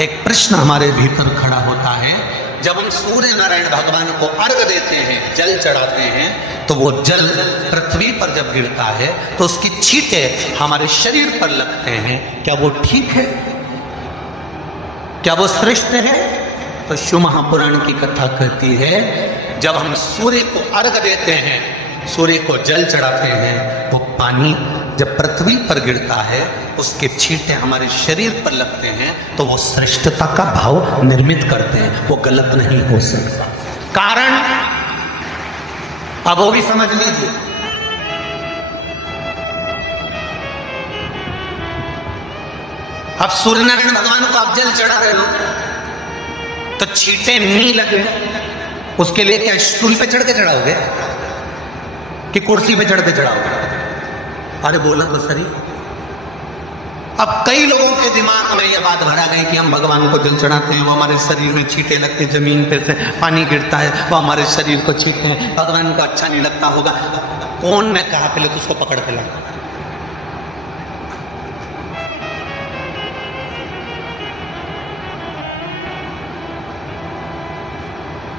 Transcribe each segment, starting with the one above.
एक प्रश्न हमारे भीतर खड़ा होता है। जब हम सूर्य नारायण भगवान को अर्घ देते हैं, जल चढ़ाते हैं, तो वो जल पृथ्वी पर जब गिरता है तो उसकी छींटे हमारे शरीर पर लगते हैं। क्या वो ठीक है? क्या वो श्रेष्ठ है? तो शिव महापुराण की कथा कहती है, जब हम सूर्य को अर्घ देते हैं, सूर्य को जल चढ़ाते हैं, वो पानी जब पृथ्वी पर गिरता है, उसके छींटे हमारे शरीर पर लगते हैं, तो वो श्रेष्ठता का भाव निर्मित करते हैं। वो गलत नहीं हो सकता। कारण अब वो भी समझ लीजिए। अब सूर्य नारायण भगवान को आप जल चढ़ा रहे हो तो छींटे नहीं लगे, उसके लिए क्या स्टूल पे चढ़ के चढ़ाओगे कि कुर्सी पे चढ़ के चढ़ाओगे? अरे बोला तो सही। अब कई लोगों के दिमाग में यह बात भरा गई कि हम भगवान को जल चढ़ाते हैं, वो हमारे शरीर में छींटे लगते हैं, जमीन पे से पानी गिरता है, वो हमारे शरीर को छींटे हैं, भगवान को अच्छा नहीं लगता होगा। कौन ने कहा? पहले तो उसको पकड़ के ला।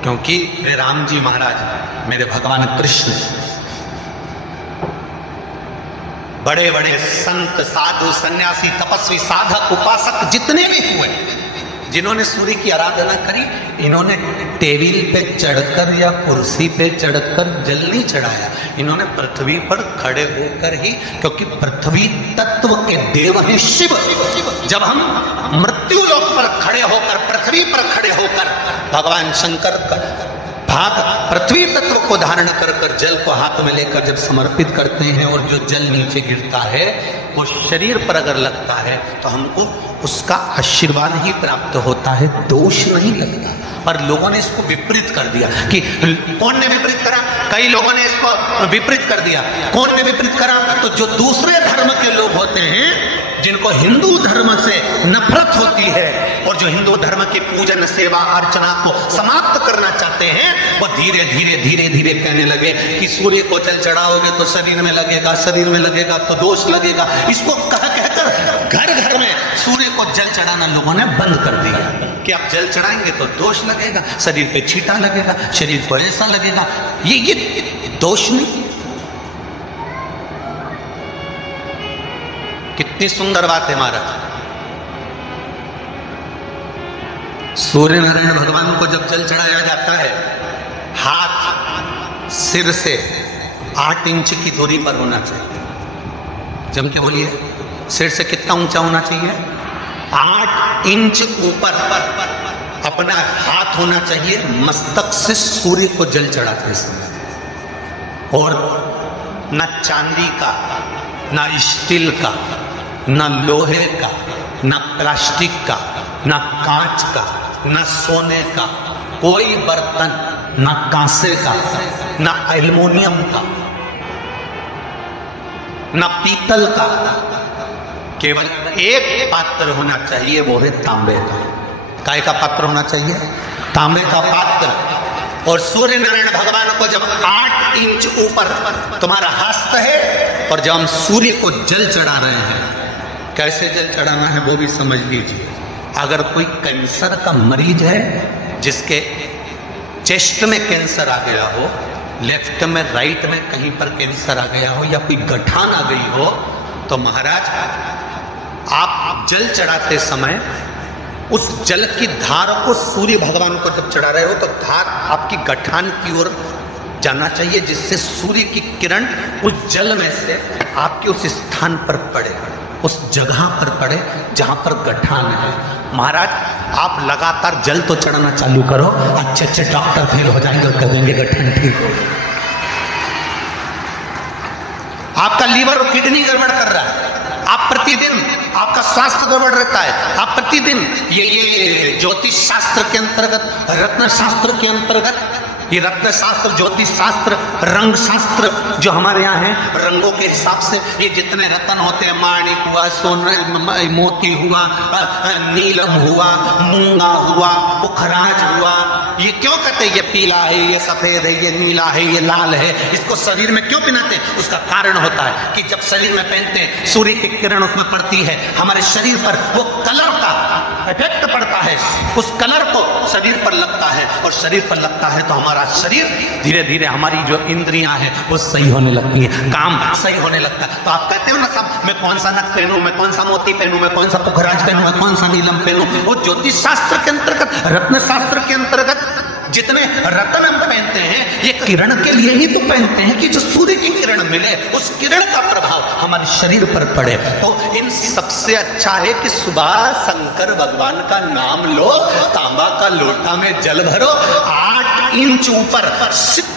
क्योंकि मेरे राम जी महाराज, मेरे भगवान कृष्ण, बड़े बड़े संत, साधु, सन्यासी, तपस्वी, साधक, उपासक जितने भी हुए, जिन्होंने सूर्य की आराधना करी, इन्होंने टेबल पे चढ़कर या कुर्सी पे चढ़कर जल नहीं चढ़ाया। इन्होंने पृथ्वी पर खड़े होकर ही, क्योंकि पृथ्वी तत्व के देव हैं शिव। जब हम मृत्यु लोक पर खड़े होकर, पृथ्वी पर खड़े होकर भगवान शंकर का भाग पृथ्वी तत्व को धारण कर कर जल को हाथ में लेकर जब समर्पित करते हैं, और जो जल नीचे गिरता है वो शरीर पर अगर लगता है तो हमको उसका आशीर्वाद ही प्राप्त होता है, दोष नहीं लगता। पर लोगों ने इसको विपरीत कर दिया। कि कौन ने विपरीत करा? कई लोगों ने इसको विपरीत कर दिया। कौन ने विपरीत करा? तो जो दूसरे धर्म के लोग होते हैं, जिनको हिंदू धर्म से नफरत होती है और जो हिंदू धर्म की पूजन, सेवा, अर्चना को समाप्त करना चाहते हैं, वो धीरे धीरे धीरे धीरे कहने लगे कि सूर्य को जल चढ़ाओगे तो शरीर में लगेगा, शरीर में लगेगा तो दोष लगेगा। इसको कह कहकर घर घर में सूर्य को जल चढ़ाना लोगों ने बंद कर दिया कि आप जल चढ़ाएंगे तो दोष लगेगा, शरीर पे छींटा लगेगा, शरीर पर ऐसा लगेगा। ये दोष नहीं। कितनी सुंदर बात है महाराज। सूर्य नारायण भगवान को जब जल चढ़ाया जाता है, हाथ सिर से 8 इंच की दूरी पर होना चाहिए। जम के बोलिए, सिर से कितना ऊंचा होना चाहिए? 8 इंच ऊपर अपना हाथ होना चाहिए मस्तक से सूर्य को जल चढ़ाते समय। और न चांदी का, न स्टील का, न लोहे का, न प्लास्टिक का, न कांच का, न सोने का कोई बर्तन, न कांसे का, न एल्युमिनियम का, न पीतल का, केवल एक पात्र होना चाहिए, वो है तांबे का। काय का पात्र होना चाहिए? तांबे का पात्र। और सूर्य नारायण भगवान को जब 8 इंच ऊपर तुम्हारा हस्त है, और जब हम सूर्य को जल चढ़ा रहे हैं, कैसे जल चढ़ाना है वो भी समझ लीजिए। अगर कोई कैंसर का मरीज है, जिसके चेस्ट में कैंसर आ गया हो, लेफ्ट में, राइट में कहीं पर कैंसर आ गया हो, या कोई गठान आ गई हो, तो महाराज आप जल चढ़ाते समय उस जल की धार को सूर्य भगवान को जब चढ़ा रहे हो, तो धार आपकी गठान की ओर जाना चाहिए, जिससे सूर्य की किरण उस जल में से आपके उस स्थान पर पड़े, उस जगह पर पड़े जहां पर गठान है। महाराज आप लगातार जल तो चढ़ाना चालू करो, अच्छे अच्छे डॉक्टर फेल हो जाएंगे और कह देंगे गठान ठीक हो। आपका लीवर और किडनी गड़बड़ कर रहा है, आप प्रतिदिन, आपका स्वास्थ्य गड़बड़ रहता है, आप प्रतिदिन ये ज्योतिष शास्त्र के अंतर्गत, रत्न शास्त्र के अंतर्गत, ये रत्न शास्त्र, ज्योतिष शास्त्र, रंग शास्त्र जो हमारे यहाँ है, रंगों के हिसाब से ये जितने रत्न होते हैं, माणिक हुआ, सोना, मोती हुआ, नीलम हुआ, मूंगा हुआ, पुखराज हुआ, ये क्यों कहते हैं ये पीला है, ये सफेद है, ये नीला है, ये लाल है, इसको शरीर में क्यों पहनाते हैं? उसका कारण होता है कि जब शरीर में पहनते हैं, सूर्य की किरण उसमें पड़ती है, हमारे शरीर पर वो कलर का इफेक्ट पड़ता है, उस कलर को शरीर पर लगता है, और शरीर पर लगता है तो हमारा शरीर धीरे धीरे, हमारी जो इंद्रियां हैं वो सही होने लगती है, काम सही होने लगता है। तो आप कहते हो ना सब, मैं कौन सा नथ पहनूं, मैं कौन सा मोती पहनूं, मैं कौन सा पुखराज पहनूं, मैं कौन सा नीलम पहनूं, वो ज्योतिष शास्त्र के अंतर्गत, रत्न शास्त्र के अंतर्गत जितने रत्न हम पहनते हैं ये किरण के लिए ही तो पहनते हैं कि जो सूर्य की किरण मिले, उस किरण का प्रभाव हमारे शरीर पर पड़े। तो इन सबसे अच्छा है कि सुबह शंकर भगवान का नाम लो, तांबा का लोटा में जल भरो, 8 इंच ऊपर सिर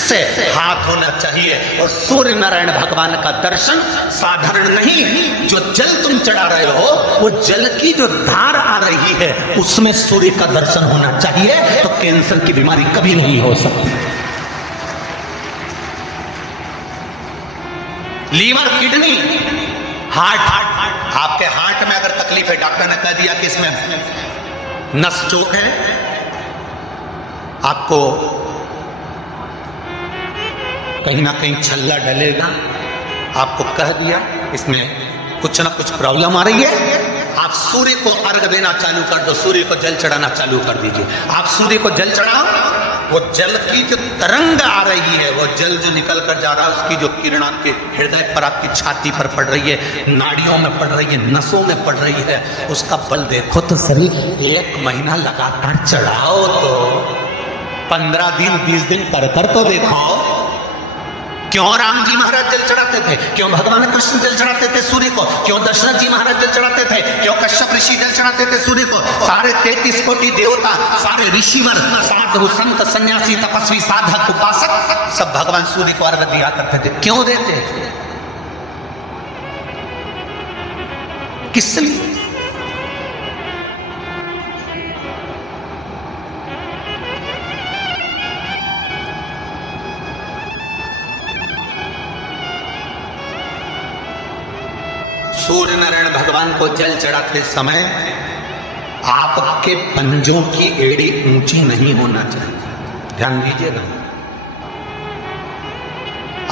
से हाथ होना चाहिए, और सूर्य नारायण भगवान का दर्शन साधारण नहीं, जो जल तुम चढ़ा रहे हो वो जल की जो धार आ रही है उसमें सूर्य का दर्शन होना चाहिए, तो कैंसर की बीमारी कभी नहीं हो सकती। लीवर, किडनी, हार्ट, आपके हार्ट में अगर तकलीफ है, डॉक्टर ने कह दिया कि इसमें नस चोक है, आपको कहीं ना कहीं छल्ला डलेगा, आपको कह दिया इसमें कुछ ना कुछ प्रॉब्लम आ रही है, आप सूर्य को अर्घ देना चालू कर दो, सूर्य को जल चढ़ाना चालू कर दीजिए। आप सूर्य को जल चढ़ाओ, वो जल की जो तरंग आ रही है, वो जल जो निकल कर जा रहा है, उसकी जो किरण आपके हृदय पर, आपकी छाती पर पड़ रही है, नाड़ियों में पड़ रही है, नसों में पड़ रही है, उसका बल देखो तो सही। 1 महीना लगातार चढ़ाओ, तो 15 दिन 20 दिन कर तो देखो। क्यों राम जी महाराज जल चढ़ाते थे, क्यों भगवान कृष्ण जल चढ़ाते थे सूर्य को, क्यों दशरथ जी महाराज जल चढ़ाते थे, क्यों कश्यप ऋषि जल चढ़ाते थे सूर्य को, सारे 33 कोटि देवता, सारे ऋषिवर, साधु संत सन्यासी तपस्वी साधक उपासक सब भगवान सूर्य को अर्घ दिया करते थे। क्यों देते थे, किस लिए? सूर्य नारायण भगवान को जल चढ़ाते समय आपके पंजों की एड़ी ऊंची नहीं होना चाहिए, ध्यान दीजिएगा।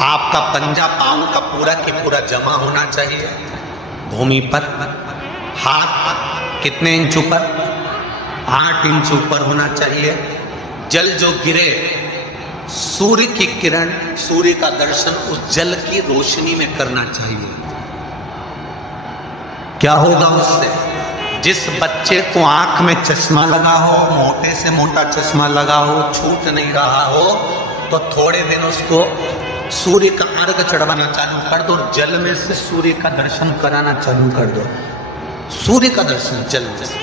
आपका पंजा पांव का पूरा के पूरा जमा होना चाहिए भूमि पर। हाथ कितने इंच ऊपर? 8 इंच ऊपर होना चाहिए। जल जो गिरे, सूर्य की किरण, सूर्य का दर्शन उस जल की रोशनी में करना चाहिए। क्या होगा उससे? जिस बच्चे को आंख में चश्मा लगा हो, मोटे से मोटा चश्मा लगा हो, छूट नहीं रहा हो, तो थोड़े दिन उसको सूर्य का अर्घ चढ़वाना चालू कर दो, जल में से सूर्य का दर्शन कराना चालू कर दो। सूर्य का दर्शन जल में से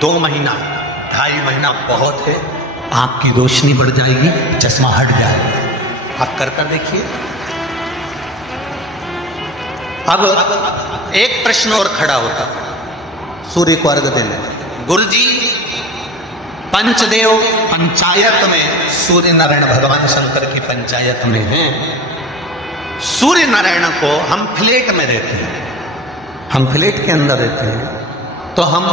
2 महीना 2.5 महीना बहुत है, आंख की रोशनी बढ़ जाएगी, चश्मा हट जाएगा। आप कर देखिए। अब एक प्रश्न और खड़ा होता सूर्य को अर्घ देने, गुरुजी पंचदेव पंचायत में सूर्य नारायण भगवान शंकर की पंचायत में हैं, सूर्य नारायण को हम फ्लैट में रहते हैं, हम फ्लैट के अंदर रहते हैं, तो हम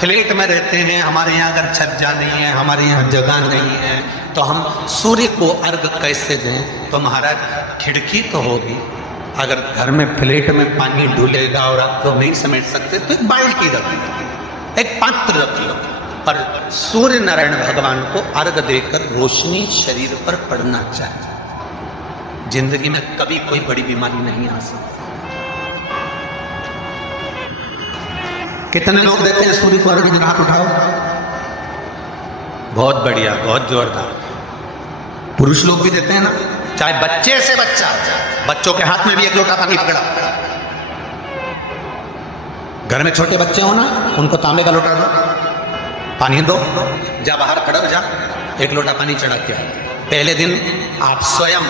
फ्लैट में रहते हैं, हमारे यहाँ अगर छज्जा नहीं है, हमारे यहाँ जगह नहीं है, तो हम सूर्य को अर्घ कैसे दें? तो महाराज खिड़की तो होगी, अगर घर में फ्लैट में पानी डूलेगा और आप तो नहीं समेट सकते तो एक बाल्टी रख लो, एक पात्र रख लो, पर सूर्य नारायण भगवान को अर्घ देकर रोशनी शरीर पर पड़ना चाहिए। जिंदगी में कभी कोई बड़ी बीमारी नहीं आ सकती। कितने लोग देते हैं सूर्य को अर्घ? हाथ उठाओ। बहुत बढ़िया, बहुत जोरदार। पुरुष लोग भी देते हैं ना, चाहे बच्चे से बच्चा, बच्चों के हाथ में भी 1 लोटा पानी पकड़ा। घर में छोटे बच्चे हो ना, उनको तांबे का लोटा दो, पानी दो, जा बाहर खड़ा हो जा, 1 लोटा पानी चढ़ा के। पहले दिन आप स्वयं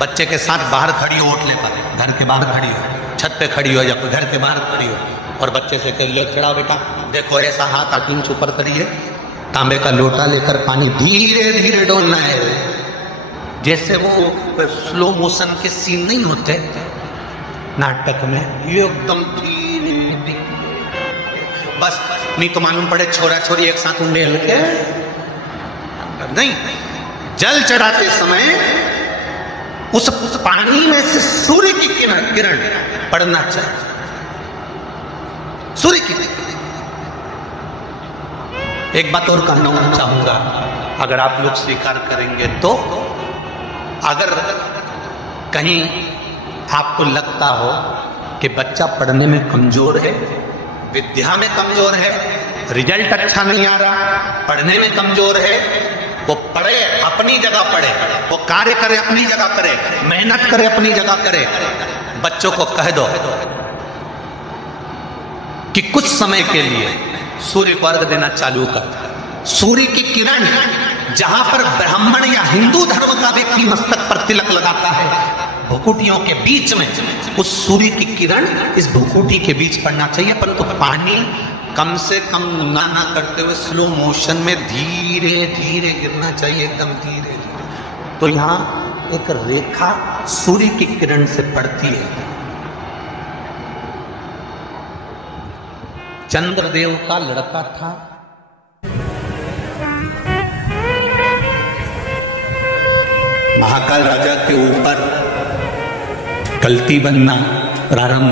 बच्चे के साथ बाहर खड़ी हो, ओटले पर, घर के बाहर खड़ी हो, छत पे खड़ी हो या फिर घर के बाहर खड़ी हो, और बच्चे से कह लो चढ़ाओ बेटा, देखो ऐसा हाथ 8 इंच ऊपर करिए, तांबे का लोटा लेकर पानी धीरे धीरे डोलना है। जैसे वो स्लो मोशन के सीन नहीं होते नाटक में, ये एकदम धीरे, बस नहीं तो मालूम पड़े छोरा छोरी एक साथ उंडेल के नहीं। जल चढ़ाते समय उस पानी में से सूर्य की किरण पड़ना चाहिए। सूर्य की किरण। एक बात और कहना चाहूंगा, अगर आप लोग स्वीकार करेंगे तो, अगर कहीं आपको लगता हो कि बच्चा पढ़ने में कमजोर है, विद्या में कमजोर है, रिजल्ट अच्छा नहीं आ रहा, पढ़ने में कमजोर है, वो पढ़े अपनी जगह पढ़े, वो कार्य करे अपनी जगह करे, मेहनत करे अपनी जगह करे। बच्चों को कह दो कि कुछ समय के लिए सूर्य को अर्घ देना चालू कर। सूर्य की किरण जहां पर ब्राह्मण या हिंदू धर्म का व्यक्ति मस्तक पर तिलक लगाता है, भुकुटियों के बीच में उस सूर्य की किरण इस भुकुटी के बीच पड़ना चाहिए, परंतु पानी कम से कम ना करते हुए स्लो मोशन में धीरे धीरे गिरना चाहिए, एकदम धीरे धीरे। तो यहां एक रेखा सूर्य की किरण से पड़ती है। चंद्रदेव का लड़का था, महाकाल राजा के ऊपर गलती बनना प्रारंभ